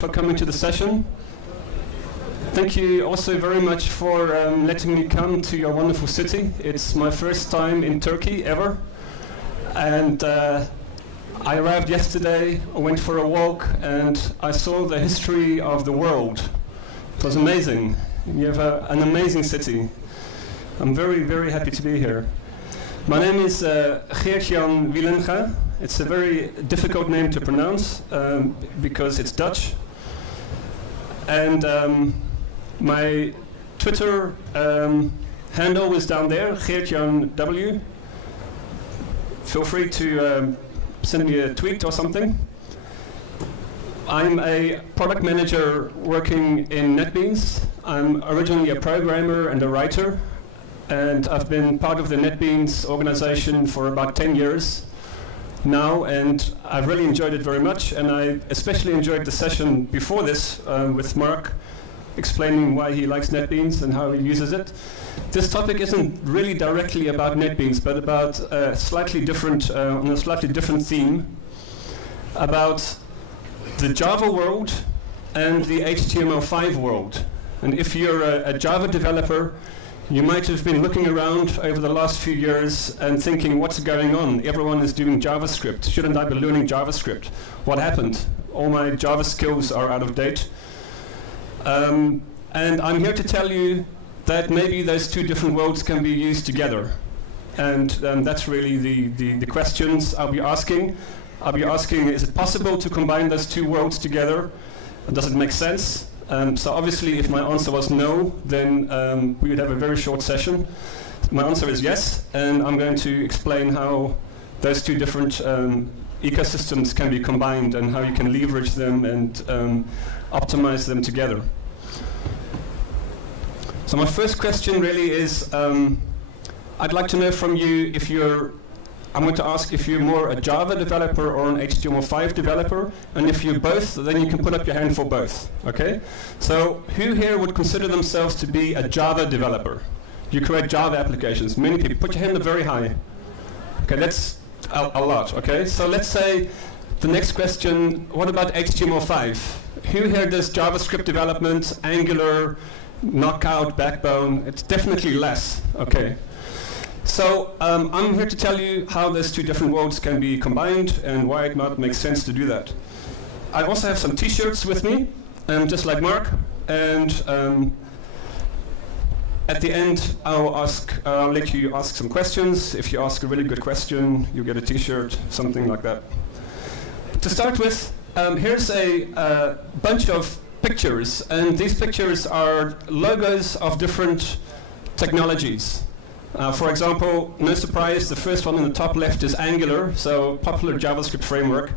for coming to the session. Thank you also very much for letting me come to your wonderful city. It's my first time in Turkey ever, and I arrived yesterday, I went for a walk, and I saw the history of the world. It was amazing. You have an amazing city. I'm very, very happy to be here. My name is Geertjan Wielenga. It's a very difficult name to pronounce because it's Dutch. And my Twitter handle is down there, Geertjan W. Feel free to send me a tweet or something. I'm a product manager working in NetBeans. I'm originally a programmer and a writer, and I've been part of the NetBeans organization for about 10 years now, and I've really enjoyed it very much, and I especially enjoyed the session before this with Mark explaining why he likes NetBeans and how he uses it. This topic isn't really directly about NetBeans, but about slightly different, on a slightly different theme, about the Java world and the HTML5 world. And if you're a Java developer, you might have been looking around over the last few years and thinking, what's going on? Everyone is doing JavaScript. Shouldn't I be learning JavaScript? What happened? All my Java skills are out of date. And I'm here to tell you that maybe those two different worlds can be used together. And that's really the questions I'll be asking. I'll be asking, is it possible to combine those two worlds together? Does it make sense? So obviously, if my answer was no, then we would have a very short session. My answer is yes, and I'm going to explain how those two different ecosystems can be combined and how you can leverage them and optimize them together. So my first question really is, I'd like to know from you if I'm going to ask if you're more a Java developer or an HTML5 developer, and if you're both, then you can put up your hand for both, okay? So who here would consider themselves to be a Java developer? You create Java applications. Many people. Put your hand up very high. Okay, that's a lot, okay? So let's say the next question, what about HTML5? Who here does JavaScript development, Angular, Knockout, Backbone? It's definitely less, okay? So I'm here to tell you how those two different worlds can be combined and why it might make sense to do that. I also have some t-shirts with me, just like Mark, and at the end I'll let you ask some questions. If you ask a really good question, you get a t-shirt, something like that. To start with, here's a bunch of pictures, and these pictures are logos of different technologies. For example, no surprise, the first one in the top left is Angular, so popular JavaScript framework.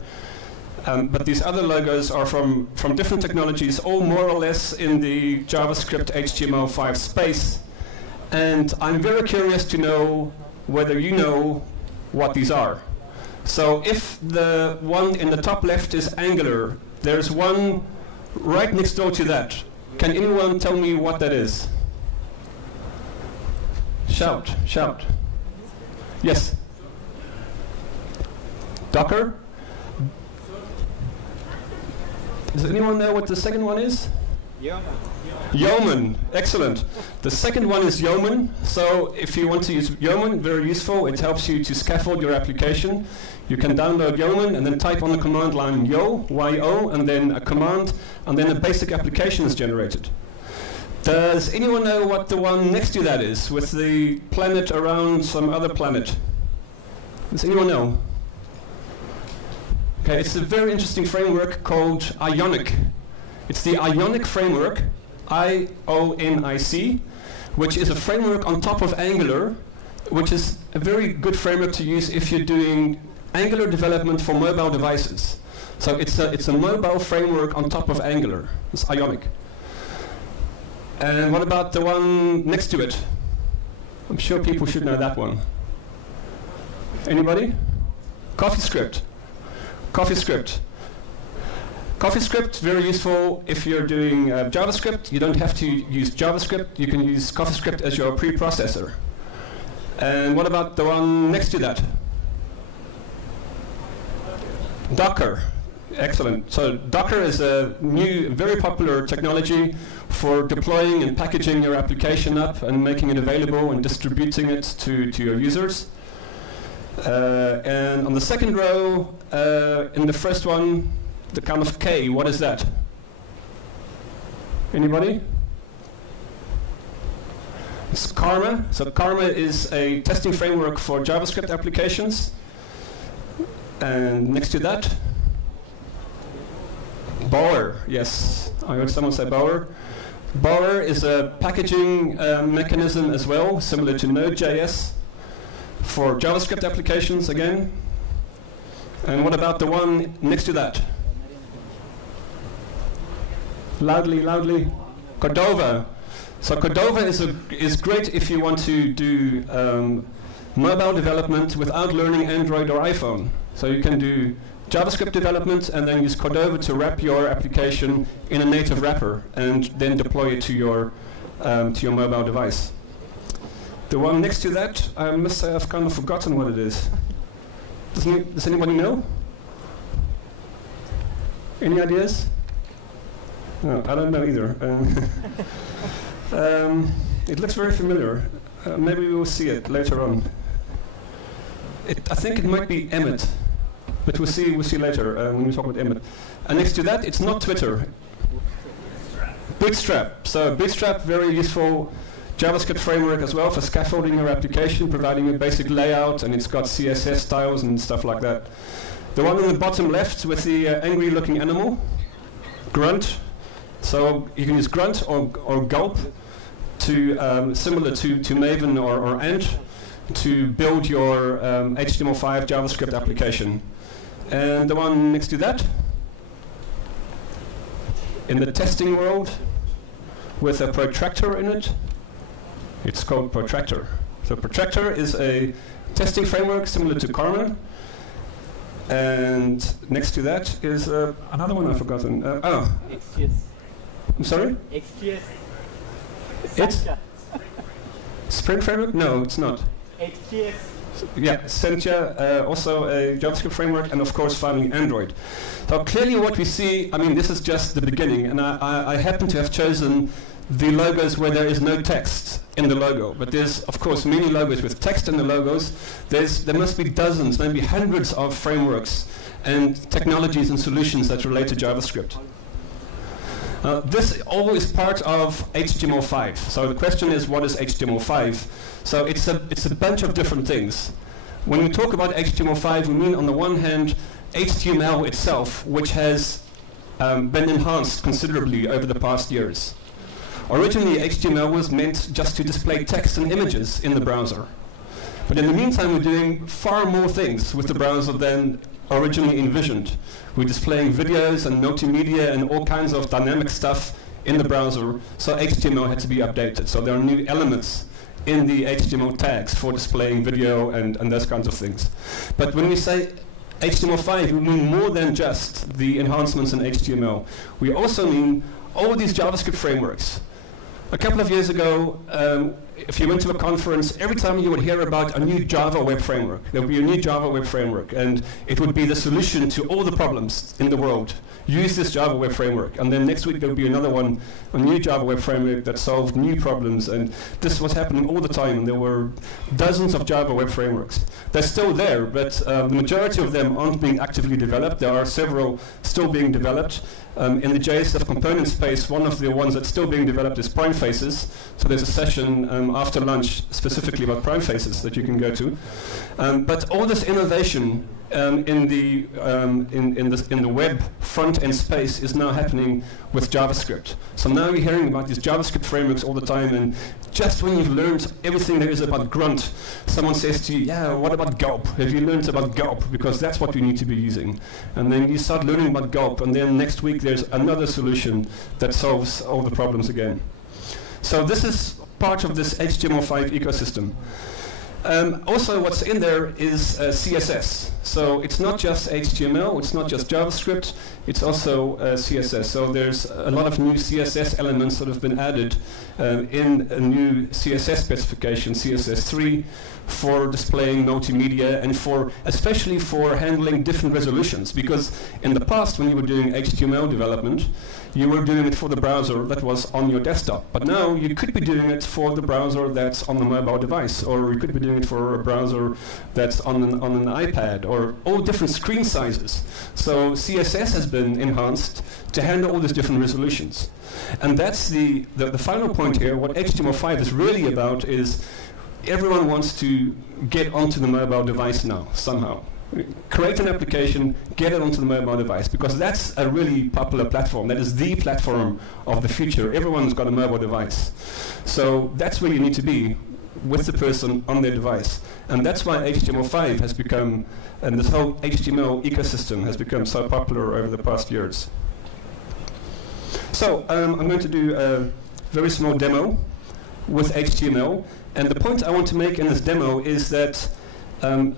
But these other logos are from different technologies, all more or less in the JavaScript HTML5 space. And I'm very curious to know whether you know what these are. So if the one in the top left is Angular, there's one right next door to that. Can anyone tell me what that is? Shout, shout. Yes? Docker? Does anyone know what the second one is? Yeoman. Yeoman, excellent. The second one is Yeoman. So if you want to use Yeoman, very useful. It helps you to scaffold your application. You can download Yeoman and then type on the command line yo, Y-O, and then a command, and then a basic application is generated. Does anyone know what the one next to that is, with the planet around some other planet? Does anyone know? Okay, it's a very interesting framework called Ionic. It's the Ionic framework, I-O-N-I-C, which is a framework on top of Angular, which is a very good framework to use if you're doing Angular development for mobile devices. So it's a mobile framework on top of Angular. It's Ionic. And what about the one next to it? I'm sure people should know that one. Anybody? CoffeeScript. CoffeeScript. CoffeeScript, very useful if you're doing JavaScript. You don't have to use JavaScript. You can use CoffeeScript as your preprocessor. And what about the one next to that? Docker. Excellent. So Docker is a new, very popular technology for deploying and packaging your application up and making it available and distributing it to your users. And on the second row, in the first one, the kind of K, what is that? Anybody? It's Karma. So Karma is a testing framework for JavaScript applications. And next to that, Bower. Yes, I heard someone say Bower. Bower is a packaging mechanism as well, similar to Node.js for JavaScript applications again. And what about the one next to that? Loudly, loudly. Cordova. So Cordova is great if you want to do mobile development without learning Android or iPhone. So you can do JavaScript development and then use Cordova to wrap your application in a native wrapper and then deploy it to your mobile device. The one next to that, I must say I've kind of forgotten what it is. Does anybody know? Any ideas? No, I don't know either. It looks very familiar. Maybe we will see it later on. I think it might be Emmet, but we'll see later when we talk about Emmet. And next to that, it's not Twitter. Bootstrap. So Bootstrap, very useful JavaScript framework as well for scaffolding your application, providing a basic layout, and it's got CSS styles and stuff like that. The one on the bottom left with the angry-looking animal, Grunt. So you can use Grunt or Gulp, to similar to Maven or Ant, to build your HTML5 JavaScript application. And the one next to that, in the testing world, with a protractor in it, it's called Protractor. So Protractor is a testing framework similar to Karma. And next to that is another one I've forgotten. XGS. I'm sorry? XGS. It's Spring Framework? No, it's not. XGS. Yeah, Sentia, also a JavaScript framework, and of course finally Android. So clearly what we see, I mean, this is just the beginning, and I happen to have chosen the logos where there is no text in the logo, but there's of course many logos with text in the logos. There must be dozens, maybe hundreds of frameworks and technologies and solutions that relate to JavaScript. This all is part of HTML5. So the question is, what is HTML5? So it's a bunch of different things. When we talk about HTML5, we mean on the one hand HTML itself, which has been enhanced considerably over the past years. Originally, HTML was meant just to display text and images in the browser. But in the meantime, we're doing far more things with the browser than originally envisioned. We're displaying videos and multimedia and all kinds of dynamic stuff in the browser, so HTML had to be updated. So there are new elements in the HTML tags for displaying video and those kinds of things. But when we say HTML5, we mean more than just the enhancements in HTML. We also mean all these JavaScript frameworks. A couple of years ago, if you went to a conference, every time you would hear about a new Java web framework, there would be a new Java web framework, and it would be the solution to all the problems in the world. Use this Java web framework. And then next week there would be another one, a new Java web framework that solved new problems, and this was happening all the time, and there were dozens of Java web frameworks. They're still there, but the majority of them aren't being actively developed. There are several still being developed. In the JSF component space, one of the ones that's still being developed is prime faces. So there's a session after lunch specifically about prime faces that you can go to. But all this innovation in the web front-end space is now happening with JavaScript. So now you're hearing about these JavaScript frameworks all the time, and just when you've learned everything there is about Grunt, someone says to you, yeah, what about Gulp? Have you learned about Gulp? Because that's what we need to be using. And then you start learning about Gulp, and then next week there's another solution that solves all the problems again. So this is part of this HTML5 ecosystem. Also, what's in there is CSS. So it's not just HTML, it's not just JavaScript, it's also CSS. So there's a lot of new CSS elements that have been added in a new CSS specification, CSS3, for displaying multimedia and especially for handling different resolutions. Because in the past, when you were doing HTML development, you were doing it for the browser that was on your desktop. But now you could be doing it for the browser that's on the mobile device, or you could be doing it for a browser that's on an iPad, or all different screen sizes. So CSS has been enhanced to handle all these different resolutions. And that's the final point here. What HTML5 is really about is everyone wants to get onto the mobile device now, somehow. Create an application, get it onto the mobile device, because that's a really popular platform. That is the platform of the future. Everyone's got a mobile device. So that's where you need to be, with the person on their device. And that's why HTML5 has become, and this whole HTML ecosystem has become so popular over the past years. So I'm going to do a very small demo with HTML. And the point I want to make in this demo is that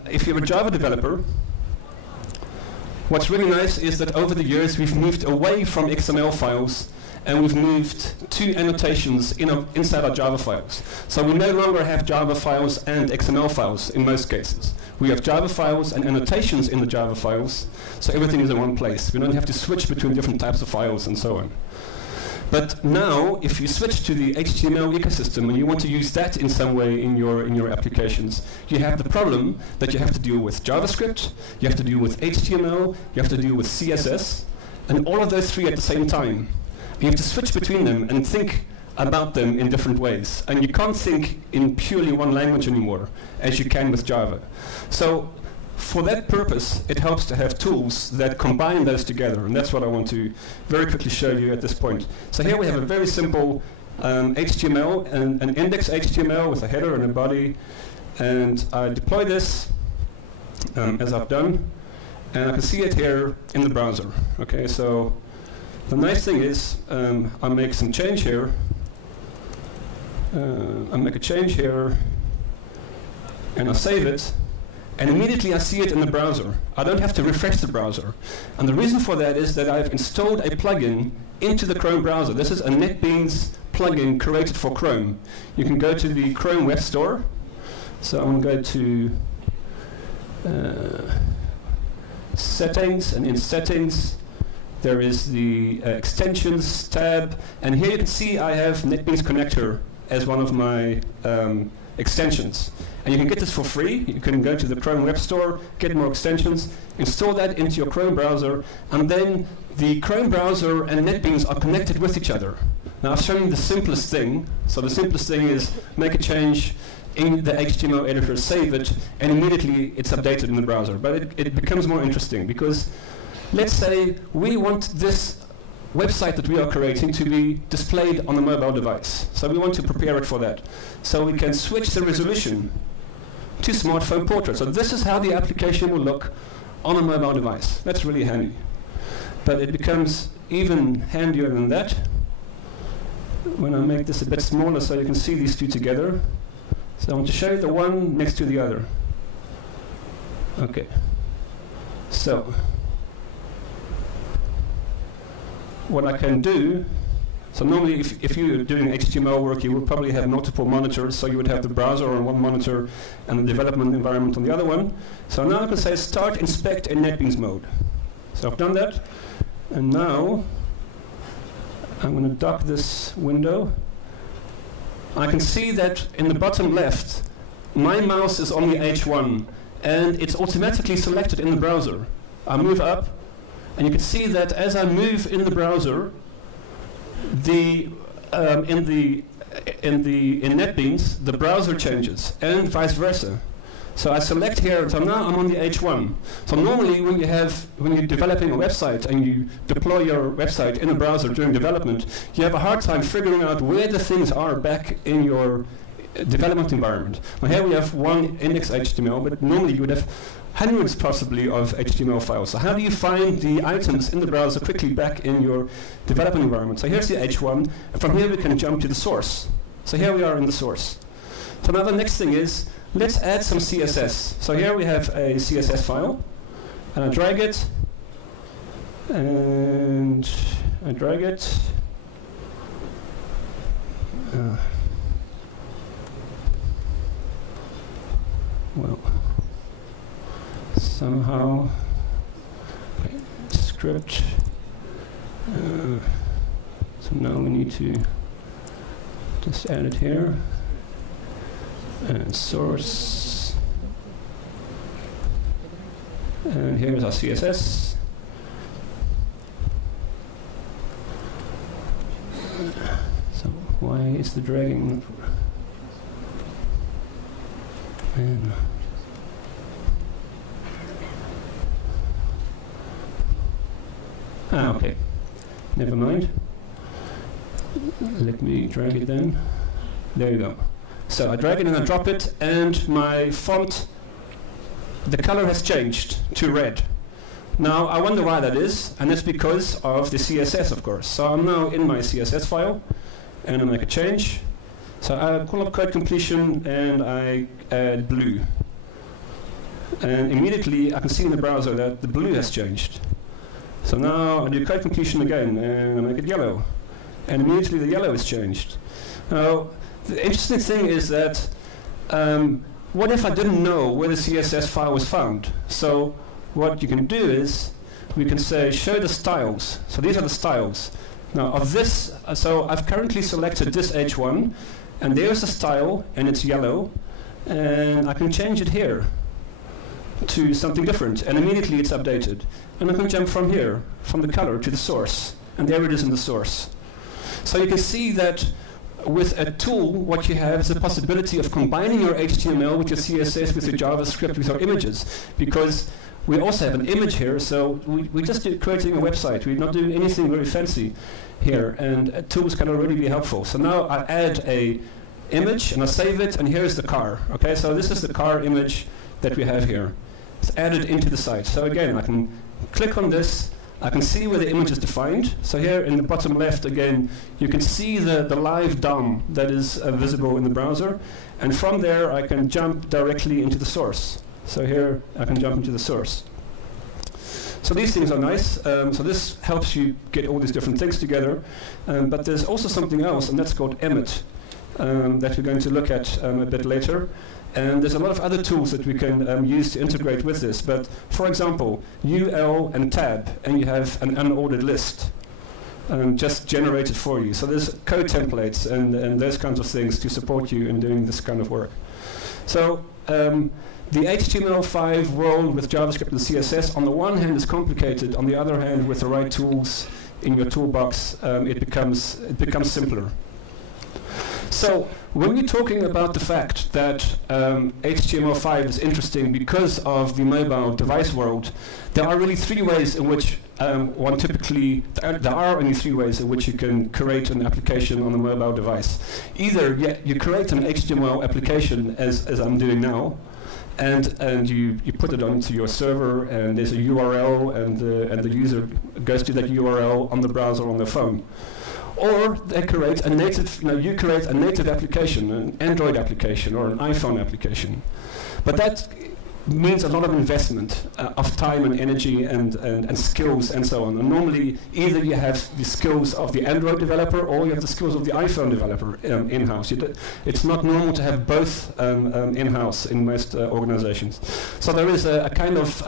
if you're a Java developer, what's really nice is that over the years we've moved away from XML files and we've moved to annotations inside our Java files. So we no longer have Java files and XML files in most cases. We have Java files and annotations in the Java files, so everything is in one place. We don't have to switch between different types of files and so on. But now, if you switch to the HTML ecosystem and you want to use that in some way in your applications, you have the problem that you have to deal with JavaScript, you have to deal with HTML, you have to deal with CSS, and all of those three at the same time. You have to switch between them and think about them in different ways. And you can't think in purely one language anymore, as you can with Java. So for that purpose, it helps to have tools that combine those together, and that's what I want to very quickly show you at this point. So here we have a very simple HTML, and an index HTML with a header and a body, and I deploy this as I've done, and I can see it here in the browser. Okay, so the nice thing is I make some change here. I make a change here, and I save it. And immediately I see it in the browser. I don't have to refresh the browser. And the reason for that is that I've installed a plugin into the Chrome browser. This is a NetBeans plugin created for Chrome. You can go to the Chrome Web Store. So I'm going to go to Settings, and in Settings there is the Extensions tab. And here you can see I have NetBeans Connector as one of my extensions. And you can get this for free. You can go to the Chrome Web Store, get more extensions, install that into your Chrome browser, and then the Chrome browser and NetBeans are connected with each other. Now I've shown you the simplest thing. So the simplest thing is make a change in the HTML editor, save it, and immediately it's updated in the browser. But it becomes more interesting because let's say we want this website that we are creating to be displayed on a mobile device. So we want to prepare it for that. So we can switch the resolution to smartphone portrait. So this is how the application will look on a mobile device. That's really handy. But it becomes even handier than that when I make this a bit smaller so you can see these two together. So I want to show you the one next to the other. Okay. So what I can do, so normally if you're doing HTML work, you would probably have multiple monitors, so you would have the browser on one monitor and the development environment on the other one. So now I can say start inspect in NetBeans mode. So I've done that, and now I'm going to dock this window. I can see that in the bottom left, my mouse is on the H1, and it's automatically selected in the browser. I move up, and you can see that as I move in the browser, in NetBeans, the browser changes, and vice versa. So I select here, so now I'm on the H1. So normally when you're developing a website and you deploy your website in a browser during development, you have a hard time figuring out where the things are back in your development environment. Now here we have one index HTML, but normally you would have hundreds possibly of HTML files. So how do you find the items in the browser quickly back in your development environment? So here's the H1, and from here we can jump to the source. So here we are in the source. So now the next thing is, let's add some CSS. So here we have a CSS file. and I drag it, and I drag it. Well, somehow, okay, script. So now we need to just add it here, and source, and here's our CSS. So why is the dragging? Man. Okay. Never mind. Let me drag it then. There you go. So I drag it and I drop it, and my font, the color has changed to red. Now I wonder why that is, and it's because of the CSS, of course. So I'm now in my CSS file, and I make a change. So I call up code completion, and I add blue. And immediately I can see in the browser that the blue has changed. So now I do code completion again, and I make it yellow. And immediately the yellow is changed. Now, the interesting thing is that, what if I didn't know where the CSS file was found? So what you can do is, we can say, show the styles. So these are the styles. Now of this, so I've currently selected this H1, and there's a style, and it's yellow, and I can change it here to something different, and immediately it's updated. And I can jump from here, from the color to the source, and there it is in the source. So you can see that with a tool, what you have is the possibility of combining your HTML with your CSS, with your JavaScript, with your images, because we also have an image here, so we just do creating a website. We're not doing anything very fancy here, and tools can already be helpful. So now I add a image, and I save it, and here's the car. Okay, so this is the car image that we have here. It's added into the site. So again, I can click on this. I can see where the image is defined. So here in the bottom left, again, you can see the live DOM that is visible in the browser. And from there, I can jump directly into the source. So here, I can jump into the source. So these things are nice. So this helps you get all these different things together. But there's also something else, and that's called emmet, that we're going to look at a bit later. And there's a lot of other tools that we can use to integrate with this. But for example, UL and tab, and you have an unordered list just generated for you. So there's code templates and those kinds of things to support you in doing this kind of work. So the HTML5 world with JavaScript and CSS, on the one hand, is complicated. On the other hand, with the right tools in your toolbox, it becomes simpler. So when we're talking about the fact that HTML5 is interesting because of the mobile device world, there are really three ways in which one typically, there are only three ways in which you can create an application on a mobile device. Either you create an HTML application, as I'm doing now, and you put it onto your server, and there's a URL, and the user goes to that URL on the browser on their phone. Or they create a native, you create a native application, an Android application or an iPhone application. But that means a lot of investment of time and energy and skills and so on. And normally, either you have the skills of the Android developer or you have the skills of the iPhone developer in-house. It's not normal to have both in-house in most organizations. So there is a kind of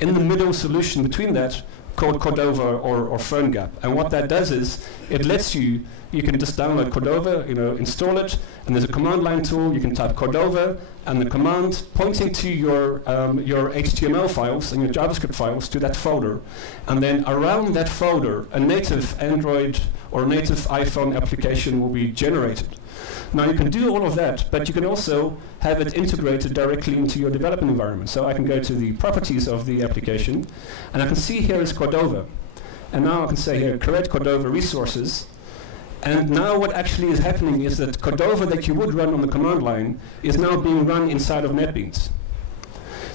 in-the-middle solution between that, called Cordova or PhoneGap. And what that does is, it lets you can just download Cordova, install it, and there's a command line tool. You can type Cordova, and the command pointing to your HTML files and your JavaScript files to that folder. And then around that folder, a native Android or native iPhone application will be generated. Now you can do all of that, but you can also have it integrated directly into your development environment. So I can go to the properties of the application, and I can see here is Cordova. And now I can say here, create Cordova resources. And now what actually is happening is that Cordova that you would run on the command line is now being run inside of NetBeans.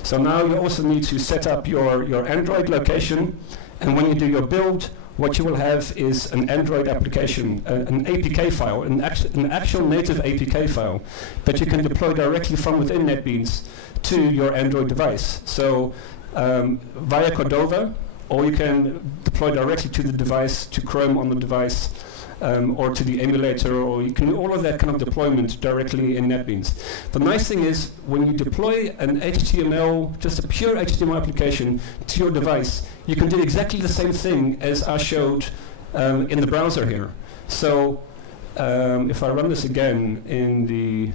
So now you also need to set up your Android location, and when you do your build, what you will have is an Android application, an APK file, an actual native APK file that you can deploy directly from within NetBeans to your Android device. So via Cordova, or you can deploy directly to the device, to Chrome on the device, or to the emulator, or you can do all of that kind of deployment directly in NetBeans. The nice thing is, when you deploy an HTML, just a pure HTML application to your device, you can do exactly the same thing as I showed in the browser here. So if I run this again in the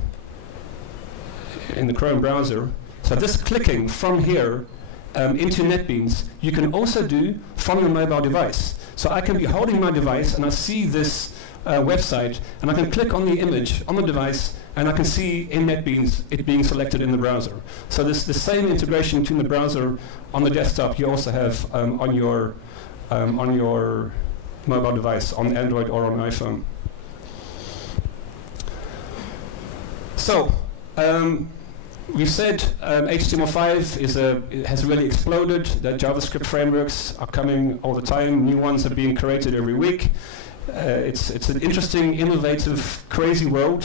Chrome browser, so this clicking from here into NetBeans, you can also do from your mobile device. So I can be holding my device and I see this website, and I can click on the image on the device, and I can see in NetBeans it being selected in the browser. So this the same integration between the browser on the desktop you also have on your mobile device, on Android or on iPhone. So we've said HTML5 has really exploded, that JavaScript frameworks are coming all the time, new ones are being created every week. It's an interesting, innovative, crazy world.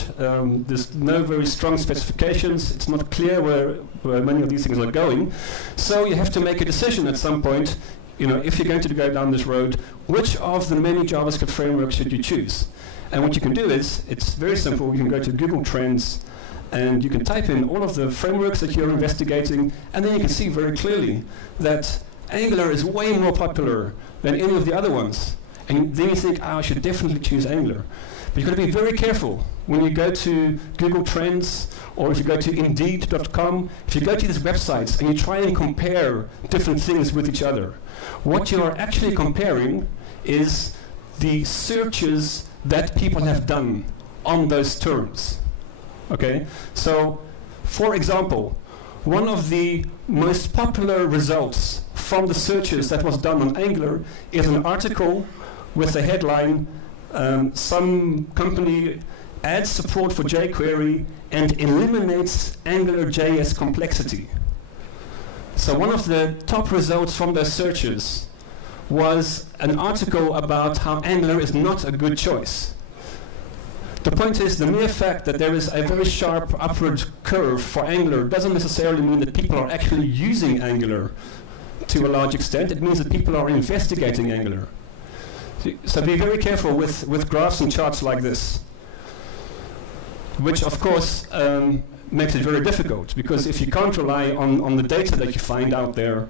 There's no very strong specifications, it's not clear where many of these things are going. So you have to make a decision at some point, if you're going to go down this road, which of the many JavaScript frameworks should you choose? And what you can do is, it's very simple, you can go to Google Trends, and you can type in all of the frameworks that you're investigating, and then you can see very clearly that Angular is way more popular than any of the other ones. And then you think, I should definitely choose Angular. But you've got to be very careful when you go to Google Trends, or if you go to Indeed.com, if you go to these websites and you try and compare different things with each other, what you are actually comparing is the searches that people have done on those terms. Okay, so for example, one of the most popular results from the searches that was done on Angular is an article with the headline, some company adds support for jQuery and eliminates Angular.js complexity. So one of the top results from those searches was an article about how Angular is not a good choice. The point is, the mere fact that there is a very sharp upward curve for Angular doesn't necessarily mean that people are actually using Angular to a large extent. It means that people are investigating Angular. So be very careful with graphs and charts like this, which of course makes it very difficult, because if you can't rely on the data that you find out there,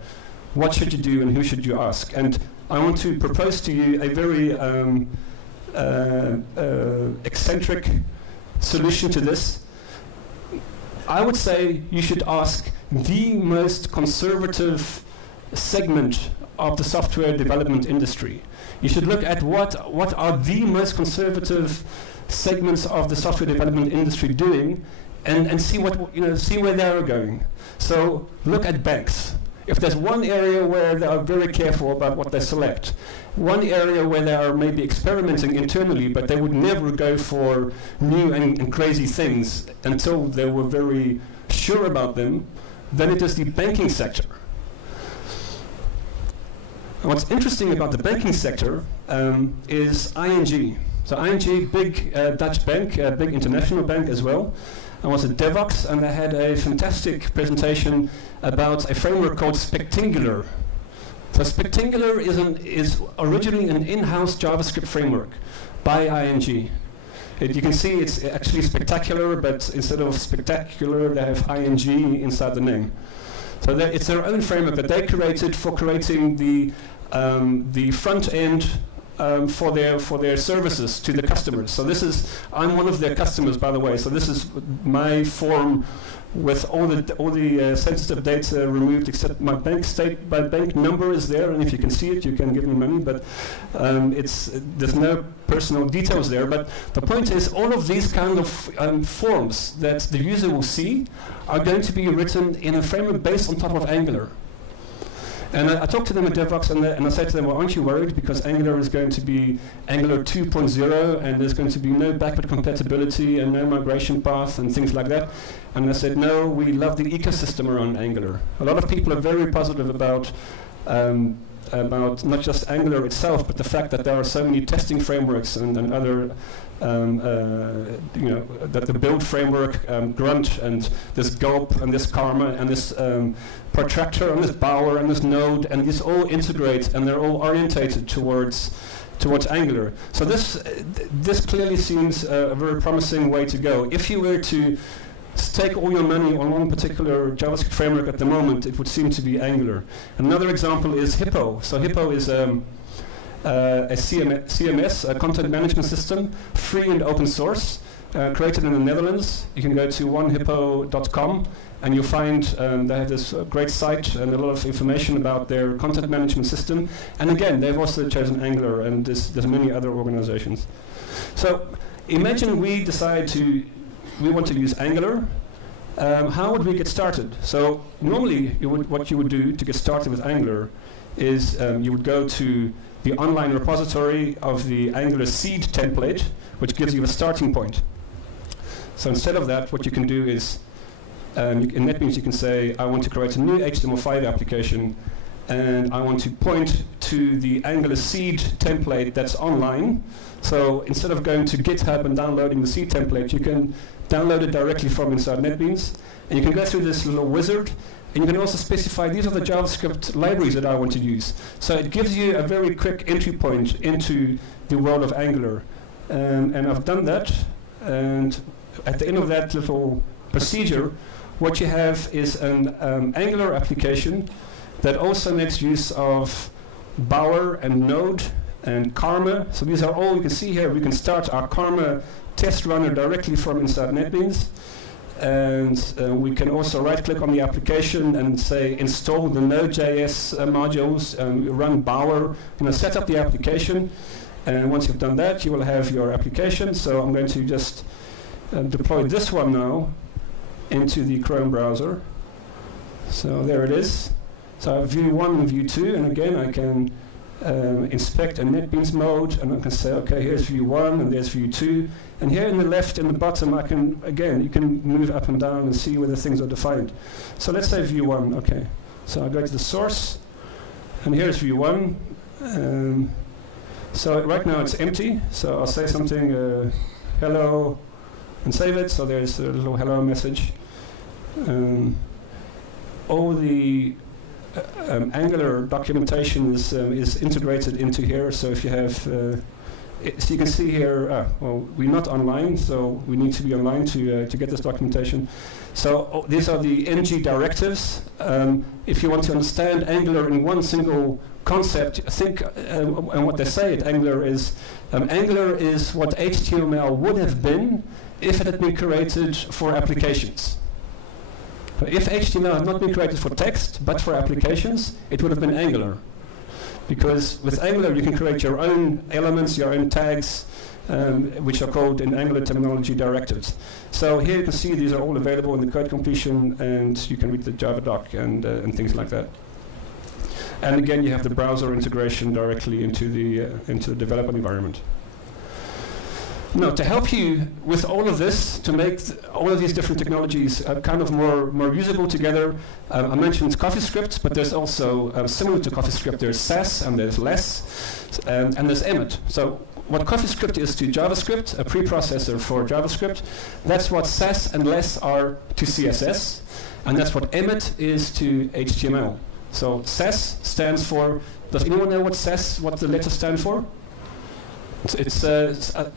what should you do and who should you ask? And I want to propose to you a very eccentric solution to this. I would say you should ask the most conservative segment of the software development industry. You should look at what are the most conservative segments of the software development industry doing, and see see where they are going. So look at banks. If there's one area where they are very careful about what they select, one area where they are maybe experimenting internally, but they would never go for new and crazy things until they were very sure about them, then it is the banking sector. And what's interesting about the banking sector is ING. So ING, big Dutch bank, big international bank as well. I was at Devox, and they had a fantastic presentation about a framework called Spectingular. So Spectingular is originally an in-house JavaScript framework by ING. You can see it's actually spectacular, but instead of spectacular, they have ING inside the name. So it's their own framework that they created for creating the front end for their services to the customers. So I'm one of their customers, by the way. So this is my form with all the sensitive data removed, except my bank number is there, and if you can see it, you can give me money. But there's no personal details there. But the point is, all of these kind of forms that the user will see are going to be written in a framework based on top of Angular. And I talked to them at Devox, and I said to them, well, aren't you worried? Because Angular is going to be Angular 2.0, and there's going to be no backward compatibility and no migration path and things like that. And I said, no, we love the ecosystem around Angular. A lot of people are very positive about about not just Angular itself, but the fact that there are so many testing frameworks and other, that the build framework, Grunt, and this Gulp, and this Karma, and this Protractor, and this Bower, and this Node, and these all integrate, and they're all orientated towards Angular. So this clearly seems a very promising way to go. If you were to stake all your money on one particular JavaScript framework at the moment, it would seem to be Angular. Another example is Hippo. So Hippo is a CMS, a content management system, free and open source, created in the Netherlands. You can go to onehippo.com and you'll find they have this great site and a lot of information about their content management system. And again, they've also chosen Angular, and there's many other organizations. So imagine we decide we want to use Angular. How would we get started? So normally, what you would do to get started with Angular is you would go to the online repository of the Angular seed template, which gives you a starting point. So instead of that, what you can do is, in NetBeans you can say, I want to create a new HTML5 application, and I want to point to the Angular seed template that's online. So instead of going to GitHub and downloading the seed template, you can download it directly from inside NetBeans. And you can go through this little wizard, and you can also specify, these are the JavaScript libraries that I want to use. So it gives you a very quick entry point into the world of Angular. And I've done that, and at the end of that little procedure, what you have is an Angular application that also makes use of Bower and Node and Karma. So these are all, you can see here, we can start our Karma test runner directly from inside NetBeans. And we can also right-click on the application and say install the Node.js modules, run Bower, set up the application. And once you've done that, you will have your application. So I'm going to just deploy this one now into the Chrome browser. So there it is. So I have view 1 and view 2, and again I can inspect in NetBeans mode, and I can say, okay, here's view 1 and there's view 2. And here in the left in the bottom, I can, again, you can move up and down and see whether things are defined. So let's say view 1, okay. So I go to the source, and here's view 1. So right now it's empty, so I'll say something, hello, and save it. So there's a little hello message. All the Angular documentation is integrated into here. So if you have, so you can see here, well, we're not online, so we need to be online to get this documentation. So these are the ng directives. If you want to understand Angular in one single concept, think, and what they say at Angular is what HTML would have been if it had been created for applications. If HTML had not been created for text, but for applications, it would have been Angular. Because with Angular, you can create your own elements, your own tags, which are called in Angular terminology directives. So here you can see these are all available in the code completion, and you can read the Java doc and things like that. And again, you have the browser integration directly into the development environment. Now, to help you with all of this, to make all of these different technologies kind of more usable together, I mentioned CoffeeScript, but there's also, similar to CoffeeScript, there's Sass and there's Less, and there's Emmet. So what CoffeeScript is to JavaScript, a preprocessor for JavaScript, that's what Sass and Less are to CSS, and that's what Emmet is to HTML. So Sass stands for, does anyone know what the letters stand for? It's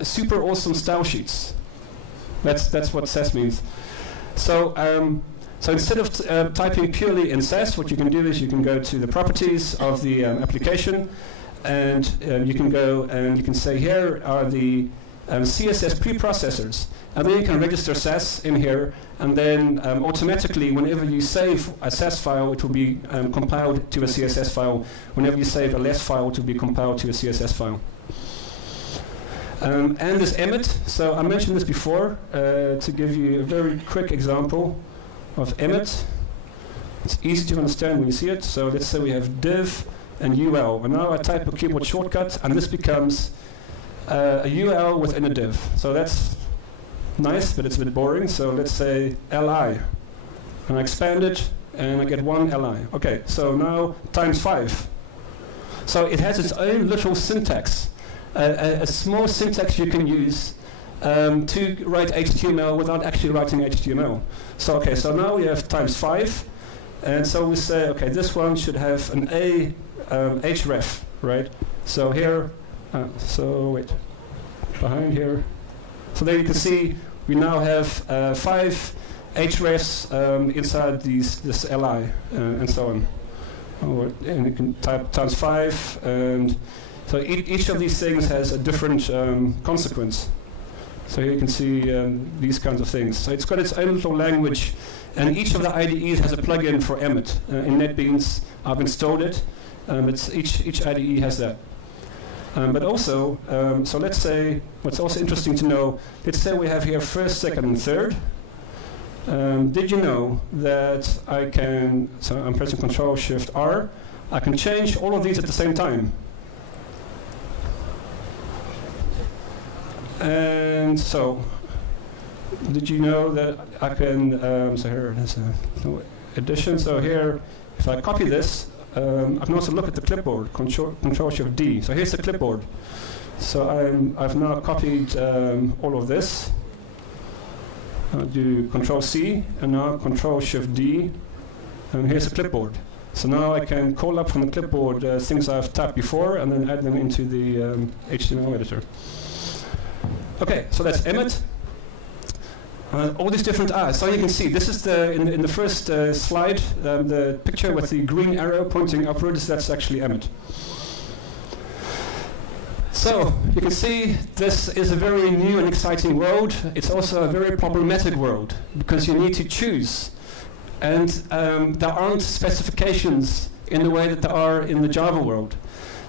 super awesome style sheets. That's what Sass means. So instead of typing purely in Sass, what you can do is you can go to the properties of the application, and you can go and you can say here are the CSS preprocessors, and then you can register Sass in here, and then automatically whenever you save a Sass file, it will be compiled to a CSS file. Whenever you save a Less file, it will be compiled to a CSS file. And there's Emmet. So I mentioned this before to give you a very quick example of Emmet. It's easy to understand when you see it. So let's say we have div and UL. And now I type a keyboard shortcut, and this becomes a UL within a div. So that's nice, but it's a bit boring. So let's say LI. And I expand it, and I get one LI. Okay, so now times 5. So it has its own little syntax, a small syntax you can use to write HTML without actually writing HTML. So okay, so now we have ×5, and so we say, okay, this one should have an href, right? So here, so wait, behind here. So there you can see we now have 5 hrefs inside this li and so on. Oh, and you can type ×5, and so each of these things has a different consequence. So here you can see these kinds of things. So it's got its own little language, and each of the IDEs has a plugin for Emmet. In NetBeans, I've installed it. Each IDE has that. But also, so let's say, what's also interesting to know, let's say we have here first, second, and third. Did you know that I can, so I'm pressing Ctrl-Shift-R, I can change all of these at the same time. And so, did you know that I can, so here there's a addition, so here, if I copy this, I can also look at the clipboard, Ctrl-Shift-D. So here's the clipboard. So I've now copied all of this. I'll do Ctrl-C, and now Ctrl-Shift-D, and here's the clipboard. So now I can call up from the clipboard things I've typed before, and then add them into the HTML editor. Okay, so that's Emmet. All these different so you can see this is in the first slide, the picture with the green arrow pointing upwards. That's actually Emmet. So you can see this is a very new and exciting world. It's also a very problematic world because you need to choose, and there aren't specifications in the way that there are in the Java world.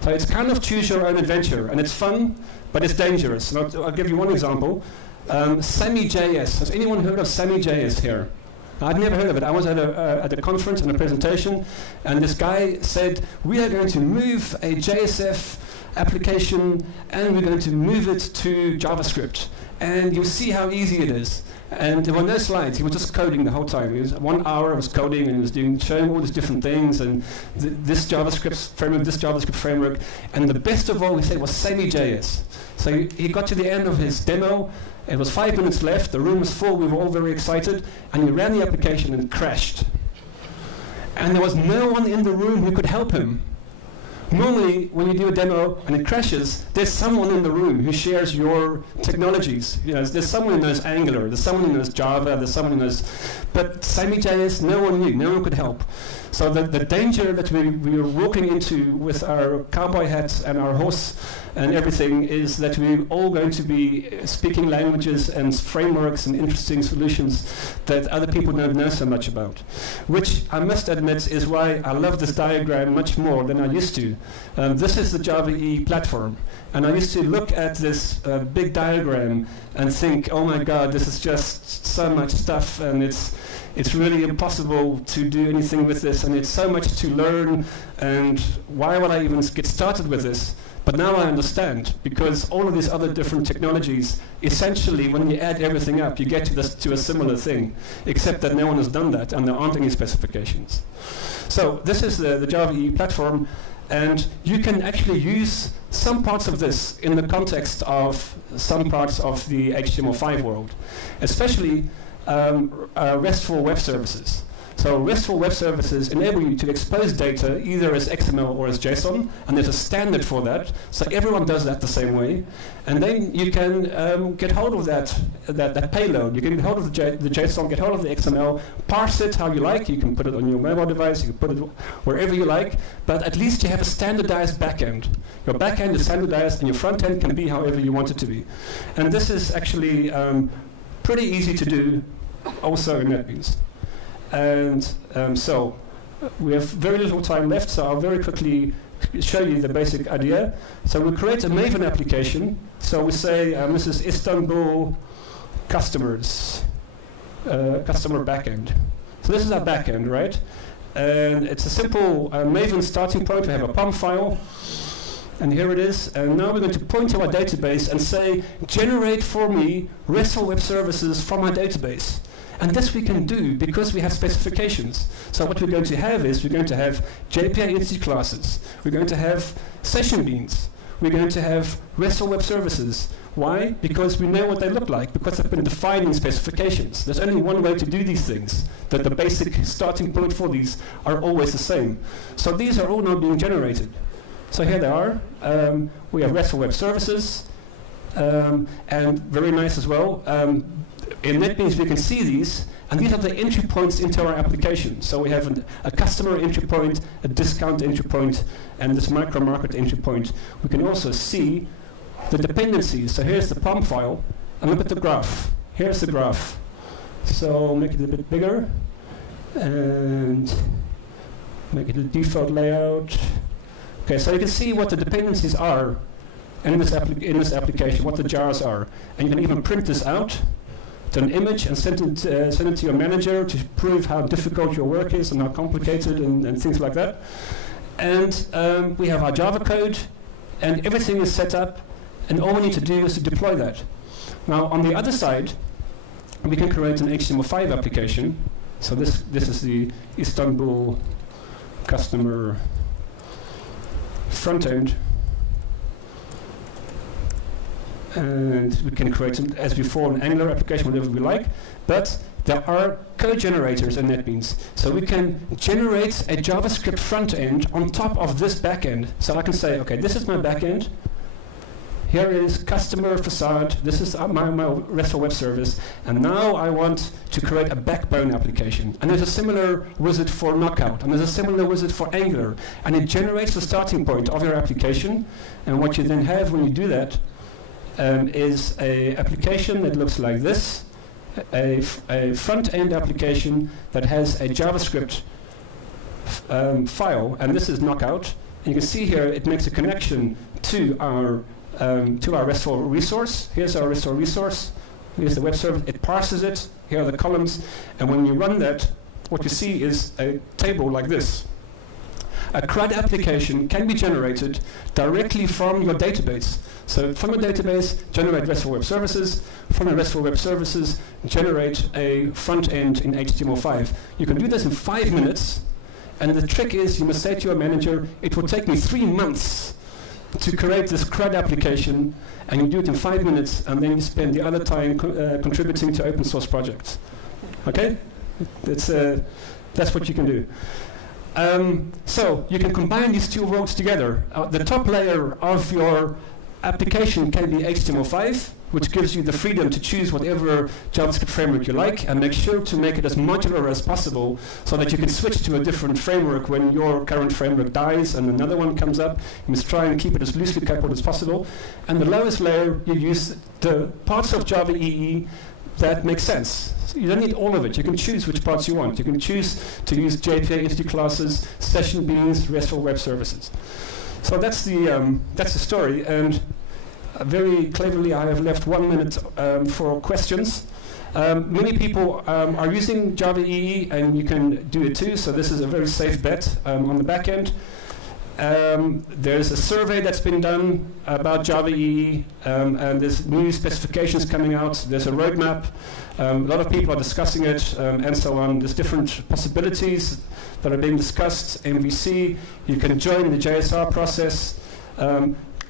So it's kind of choose your own adventure, and it's fun, but it's dangerous. And I'll give you one example. Sammy.js. Has anyone heard of Sammy.js here? I'd never heard of it. I was at a conference and a presentation, and this guy said, we are going to move a JSF application, and we're going to move it to JavaScript. And you'll see how easy it is. And there were no slides. He was just coding the whole time. He was 1 hour was coding, and he was showing all these different things, and this JavaScript framework. And the best of all, he said, was Sammy.js. So he got to the end of his demo. It was 5 minutes left. The room was full. We were all very excited. And he ran the application and crashed. And there was no one in the room who could help him. Normally, when you do a demo and it crashes, there's someone in the room who shares your technologies. You know, there's someone who knows Angular, there's someone who knows Java, there's someone who knows... But Sammy.js, no one knew, no one could help. So the danger that we were walking into with our cowboy hats and our horse and everything is that we're all going to be speaking languages and frameworks and interesting solutions that other people don't know so much about. Which, I must admit, is why I love this diagram much more than I used to. This is the Java EE platform. And I used to look at this big diagram and think, oh my god, this is just so much stuff, and it's really impossible to do anything with this, and it's so much to learn, and why would I even get started with this? But now I understand, because all of these other different technologies, essentially, when you add everything up, you get to a similar thing, except that no one has done that, and there aren't any specifications. So this is the Java EE platform, and you can actually use some parts of this in the context of some parts of the HTML5 world, especially RESTful web services. So RESTful web services enable you to expose data either as XML or as JSON, and there's a standard for that, so everyone does that the same way. And then you can get hold of that payload. You can get hold of the JSON, get hold of the XML, parse it how you like. You can put it on your mobile device, you can put it wherever you like, but at least you have a standardized backend. Your backend is standardized, and your front end can be however you want it to be. And this is actually pretty easy to do also in NetBeans. And so we have very little time left, so I'll very quickly show you the basic idea. So we'll create a Maven application. So we say this is Istanbul customers, customer backend. So this is our backend, right? And it's a simple Maven starting point. We have a POM file, and here it is. And now we're going to point to our database and say, generate for me RESTful web services from our database. And this we can do because we have specifications. So what we're going to have is we're going to have JPA entity classes. We're going to have session beans. We're going to have RESTful web services. Why? Because we know what they look like, because they've been defined in specifications. There's only one way to do these things, that the basic starting point for these are always the same. So these are all now being generated. So here they are. We have RESTful web services, and very nice as well. In NetBeans we can see these, and these are the entry points into our application. So we have a customer entry point, a discount entry point, and this micro-market entry point. We can also see the dependencies. So here's the POM file, and look at the graph. Here's the graph. So make it a bit bigger, and make it a default layout. Okay, so you can see what the dependencies are in this application, what the jars are. And you can even print this out to an image and send it to your manager to prove how difficult your work is and how complicated and things like that. And we have our Java code, and everything is set up, and all we need to do is to deploy that. Now, on the other side, we can create an HTML5 application. So this is the Istanbul customer front end. And we can create, as before, an Angular application, whatever we like. But there are code generators in NetBeans. So we can generate a JavaScript front end on top of this back end. So I can say, okay, this is my back end. Here is customer facade. This is my RESTful web service. And now I want to create a backbone application. And there's a similar wizard for Knockout. And there's a similar wizard for Angular. And it generates the starting point of your application. And what you then have when you do that is an application that looks like this. A front-end application that has a JavaScript file. And this is Knockout. And you can see here it makes a connection to our RESTful resource. Here's our RESTful resource. Here's the web service. It parses it. Here are the columns. And when you run that, what you see is a table like this. A CRUD application can be generated directly from your database. So from a database, generate RESTful web services. From a RESTful web services, generate a front end in HTML5. You can do this in 5 minutes. And the trick is, you must say to your manager, it will take me 3 months to create this CRUD application, and you do it in 5 minutes, and then you spend the other time contributing to open source projects. Okay? That's what you can do. So you can combine these two worlds together. The top layer of your application can be HTML5, which gives you the freedom to choose whatever JavaScript framework you like, and make sure to make it as modular as possible so that you can switch to a different framework when your current framework dies and another one comes up. You must try and keep it as loosely coupled as possible. And the lowest layer, you use the parts of Java EE that make sense. So you don't need all of it. You can choose which parts you want. You can choose to use JPA entity classes, session beans, RESTful web services. So that's the story. And very cleverly, I have left 1 minute for questions. Many people are using Java EE, and you can do it too. So this is a very safe bet on the back end. There's a survey that's been done about Java EE, and there's new specifications coming out. There's a roadmap. A lot of people are discussing it, and so on. There's different possibilities that are being discussed. MVC, you can join the JSR process.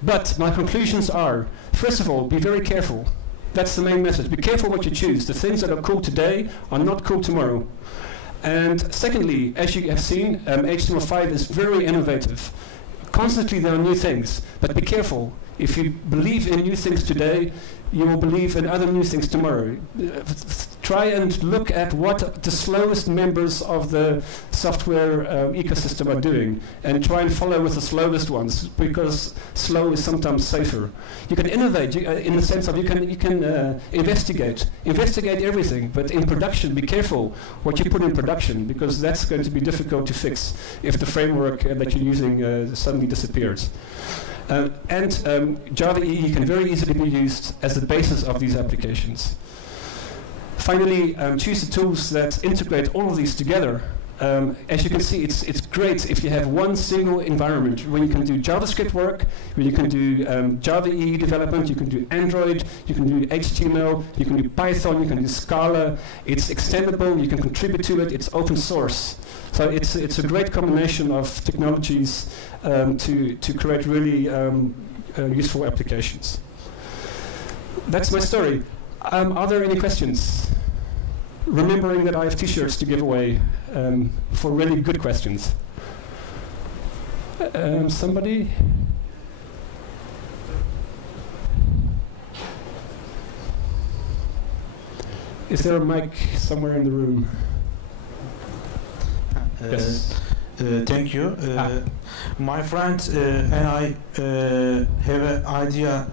But my conclusions are, first of all, be very careful. That's the main message. Be careful what you choose. The things that are cool today are not cool tomorrow. And secondly, as you have seen, HTML5 is very innovative. Constantly there are new things, but be careful. If you believe in new things today, you will believe in other new things tomorrow. Try and look at what the slowest members of the software ecosystem are doing, and try and follow with the slowest ones, because slow is sometimes safer. You can innovate in the sense of you can investigate everything, but in production, be careful what you put in production, because that's going to be difficult to fix if the framework that you're using suddenly disappears. Java EE can very easily be used as the basis of these applications. Finally, choose the tools that integrate all of these together. As you can see, it's great if you have one single environment where you can do JavaScript work, where you can do Java EE development, you can do Android, you can do HTML, you can do Python, you can do Scala. It's extendable, you can contribute to it, it's open source. So it's a great combination of technologies to create really useful applications. That's my story. Are there any questions? Remembering that I have t-shirts to give away for really good questions. Somebody? Is there a mic somewhere in the room? Yes. Thank you. My friend and I have an idea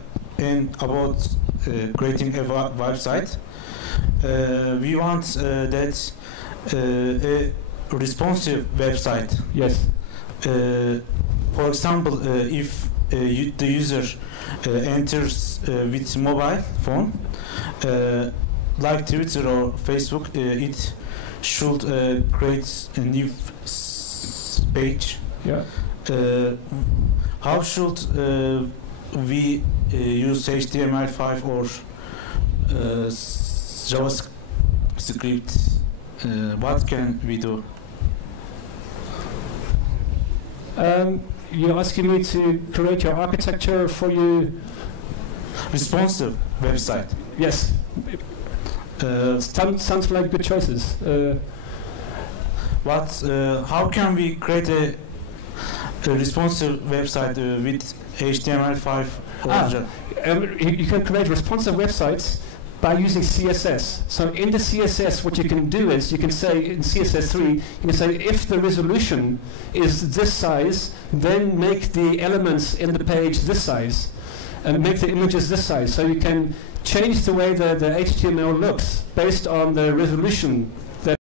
about creating a website. We want that a responsive website. Yes. For example, if the user enters with mobile phone, like Twitter or Facebook, it should create a new page. Yeah. How should we use HTML5 or JavaScript? What can we do? You're asking me to create your architecture for you? Responsive website. Yes. Sounds like good choices. How can we create a responsive website with HTML5 or you can create responsive websites by using CSS. So in the CSS, what you can do is you can say in CSS3, you can say if the resolution is this size, then make the elements in the page this size, and make the images this size. So you can change the way the HTML looks based on the resolution